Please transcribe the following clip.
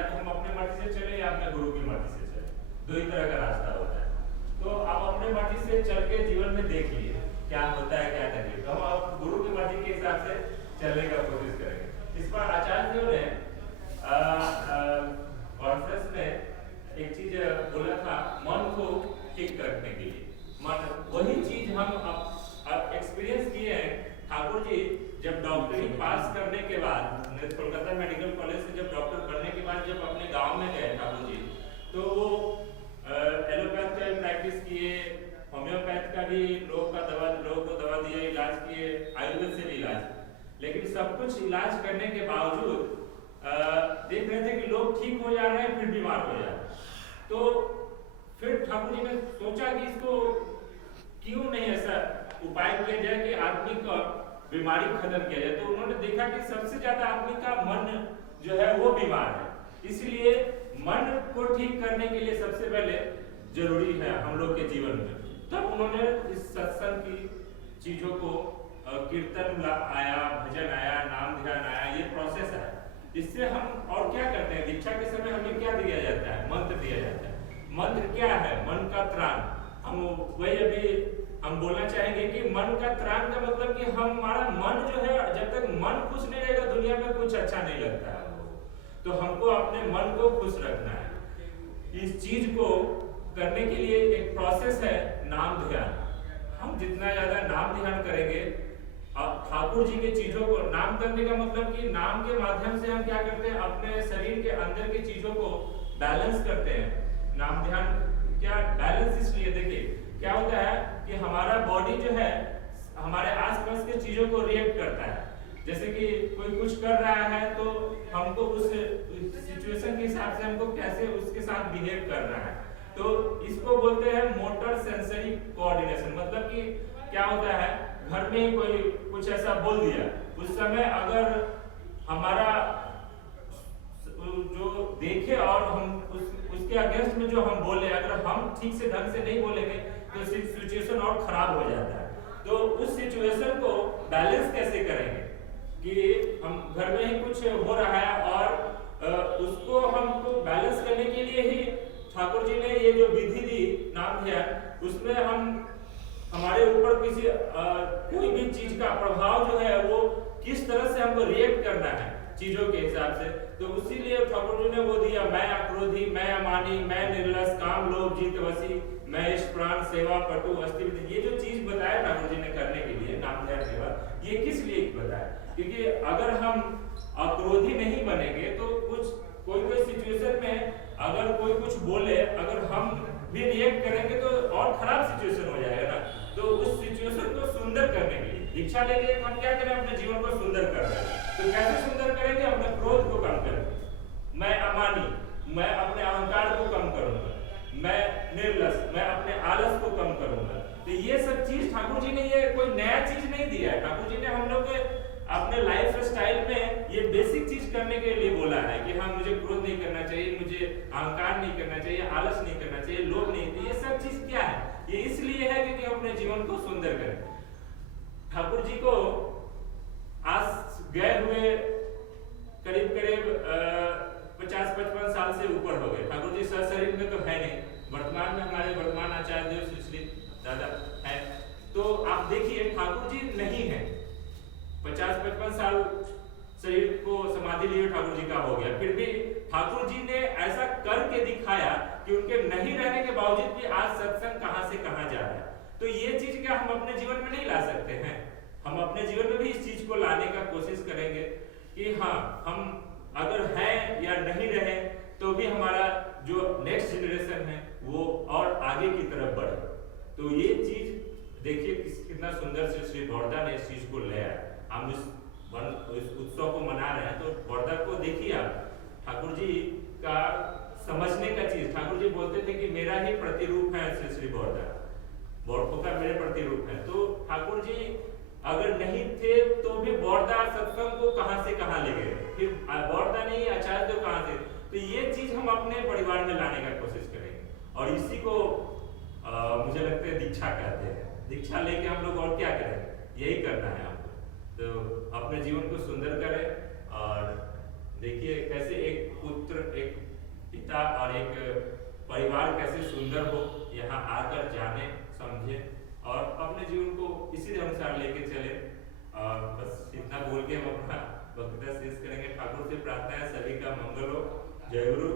या तो हम अपने मर्जी से चले या अपने गुरु की मर्जी से चले, दो ही तरह का रास्ता होता है। तो आप अपने मर्जी से चल के जीवन में देख लिए क्या होता है क्या तकलीफ, तो हम आप गुरु की मर्जी के हिसाब से चलने का कोशिश करेंगे। इस बार आचार्य देव ने कॉन्फ्रेंस में एक चीज बोला था, मन को ठीक रखने के लिए। मन, वही चीज हम अब एक्सपीरियंस किए हैं। ठाकुर जी जब डॉक्टरी पास करने के बाद, कोलकाता मेडिकल कॉलेज से जब डॉक्टर बनने के बाद जब अपने गांव में गए ठाकुर जी, तो वो एलोपैथ का प्रैक्टिस किए, होम्योपैथ का भी लोगों को दवा दिए, इलाज किए, आयुर्वेद से भी इलाज, लेकिन सब कुछ इलाज करने के बावजूद देख रहे थे कि लोग ठीक हो जा रहे हैं फिर बीमार हो जा रहे हैं। तो फिर ठाकुर जी ने सोचा कि इसको क्यों नहीं ऐसा उपाय किया जाए कि आदमी का बीमारी खत्म किया जाए। तो उन्होंने देखा कि सबसे ज्यादा आदमी का मन जो है वो बीमार है, इसलिए मन को ठीक करने के लिए सबसे पहले जरूरी है हम लोग के जीवन में। तब उन्होंने इस सत्संग की चीजों को, कीर्तन आया, भजन आया, नाम ध्यान आया, ये प्रोसेस है। इससे हम और क्या करते हैं, दीक्षा के समय हमें क्या दिया जाता है, मंत्र दिया जाता है। मंत्र क्या है, मन का त्राण। हम वही अभी हम बोलना चाहेंगे कि मन का त्राण का मतलब कि हमारा मन जो है, जब तक मन खुश नहीं रहेगा दुनिया में कुछ अच्छा नहीं लगता है। तो हमको अपने मन को खुश रखना है। इस चीज को करने के लिए एक प्रोसेस है, नाम ध्यान। हम जितना ज्यादा नाम ध्यान करेंगे, अब ठाकुर जी की चीजों को, नाम करने का मतलब कि नाम के माध्यम से हम क्या करते हैं, अपने शरीर के अंदर की चीजों को बैलेंस करते हैं। नाम ध्यान क्या बैलेंस, इसलिए देखिए क्या होता है कि हमारा बॉडी जो है हमारे आसपास के चीजों को रिएक्ट करता है। जैसे कि कोई कुछ कर रहा है तो हमको उस सिचुएशन के हिसाब से हमको कैसे उसके साथ बिहेव करना है। तो इसको बोलते हैं मोटर सेंसरी कोऑर्डिनेशन। मतलब कि क्या होता है, घर में कोई कुछ ऐसा बोल दिया, उस समय अगर हमारा जो देखे और हम उसके अगेंस्ट में जो हम बोले, अगर हम ठीक से ढंग से नहीं बोलेंगे तो सिचुएशन और खराब हो जाता है। तो उस सिचुएशन को बैलेंस कैसे करेंगे कि हम घर में ही कुछ हो रहा है और उसको हमको बैलेंस करने के लिए ही ठाकुर जी ने ये जो विधि दी नाम ध्यान, उसमें हम हमारे ऊपर किसी कोई भी चीज का प्रभाव जो है वो किस तरह से हमको रिएक्ट करना है चीजों के हिसाब से। तो इसीलिए ठाकुर जी ने वो दिया, मैं अक्रोधी, मैं अमानी, मैं निर्लस, काम लोभ जीत वसी, मैं इस प्राण सेवा पटु अस्ति। ये जो चीज बताया ठाकुर जी ने करने के लिए नाम ध्यान सेवा, ये किस लिए बताया, क्योंकि अगर हम अक्रोधी नहीं बनेंगे तो कोई सिचुएशन में अगर कोई कुछ बोले, अगर हम भी रिएक्ट करेंगे तो और खराब सिचुएशन हो जाएगा ना। तो उस सिचुएशन को सुंदर करने के लिए दीक्षा लेके हम क्या करें, अपने जीवन को सुंदर कर रहे हैं। तो कैसे सुंदर करेंगे, अपने क्रोध को कम करेंगे, मैं अमानी, मैं अपने अहंकार को कम करूंगा, मैं निर्लस, मैं अपने आलस को कम करूंगा। तो ये सब चीज ठाकुर जी ने, ये कोई नया चीज नहीं दिया है। ठाकुर जी ने हम लोग के अपने लाइफ स्टाइल में ये बेसिक चीज करने के लिए बोला है कि हाँ, मुझे क्रोध नहीं करना चाहिए, मुझे अहंकार नहीं करना चाहिए, आलस नहीं करना चाहिए, लोभ नहीं। ये सब चीज क्या है, ये इसलिए है कि हम अपने जीवन को सुंदर करें। ठाकुर जी को आज गए हुए करीब 50-55 साल से ऊपर हो गए। ठाकुर जी शरीर में तो है नहीं, वर्तमान में हमारे वर्तमान आचार्य देव श्री दादा है। तो आप देखिए ठाकुर जी नहीं है, 50-55 साल शरीर को समाधि लिए ठाकुर जी का हो गया, फिर भी ठाकुर जी ने ऐसा करके दिखाया कि उनके नहीं रहने के बावजूद भी आज सत्संग कहां से कहां जा रहा है। तो ये चीज क्या हम अपने जीवन में नहीं ला सकते हैं? हम अपने जीवन में भी इस चीज को लाने का कोशिश करेंगे कि हाँ, हम अगर हैं या नहीं रहे तो भी हमारा जो नेक्स्ट जनरेशन है वो और आगे की तरफ बढ़े। तो ये चीज देखिए कितना सुंदर से श्री बड़ौदा ने इस चीज को लाया। हम इस उत्सव को मना रहे हैं तो बड़ौदा को देखिए आप, ठाकुर जी का समझने का चीज। ठाकुर जी बोलते थे कि मेरा ही प्रतिरूप है श्री बड़ौदा, बड़ौदा का मेरे प्रतिरूप है। तो ठाकुर जी अगर नहीं थे तो भी बड़ौदा सत्संग को कहां से कहां ले गए, फिर बड़ौदा नहीं आचार्य देव कहां से। तो ये चीज हम अपने परिवार में लाने का कोशिश करेंगे और इसी को मुझे लगता है दीक्षा कहते हैं। दीक्षा लेके हम लोग और क्या करें, यही करना है हमको। तो अपने जीवन को सुंदर करें और देखिए कैसे एक पुत्र, एक पिता और एक परिवार कैसे सुंदर हो, यहाँ आकर जाने, समझे और अपने जीवन को इसी अनुसार लेके चले। और बस इतना बोल के हम अपना वक्तव्य शेष करेंगे। ठाकुर से प्रार्थना है सभी का मंगल हो। जय गुरु।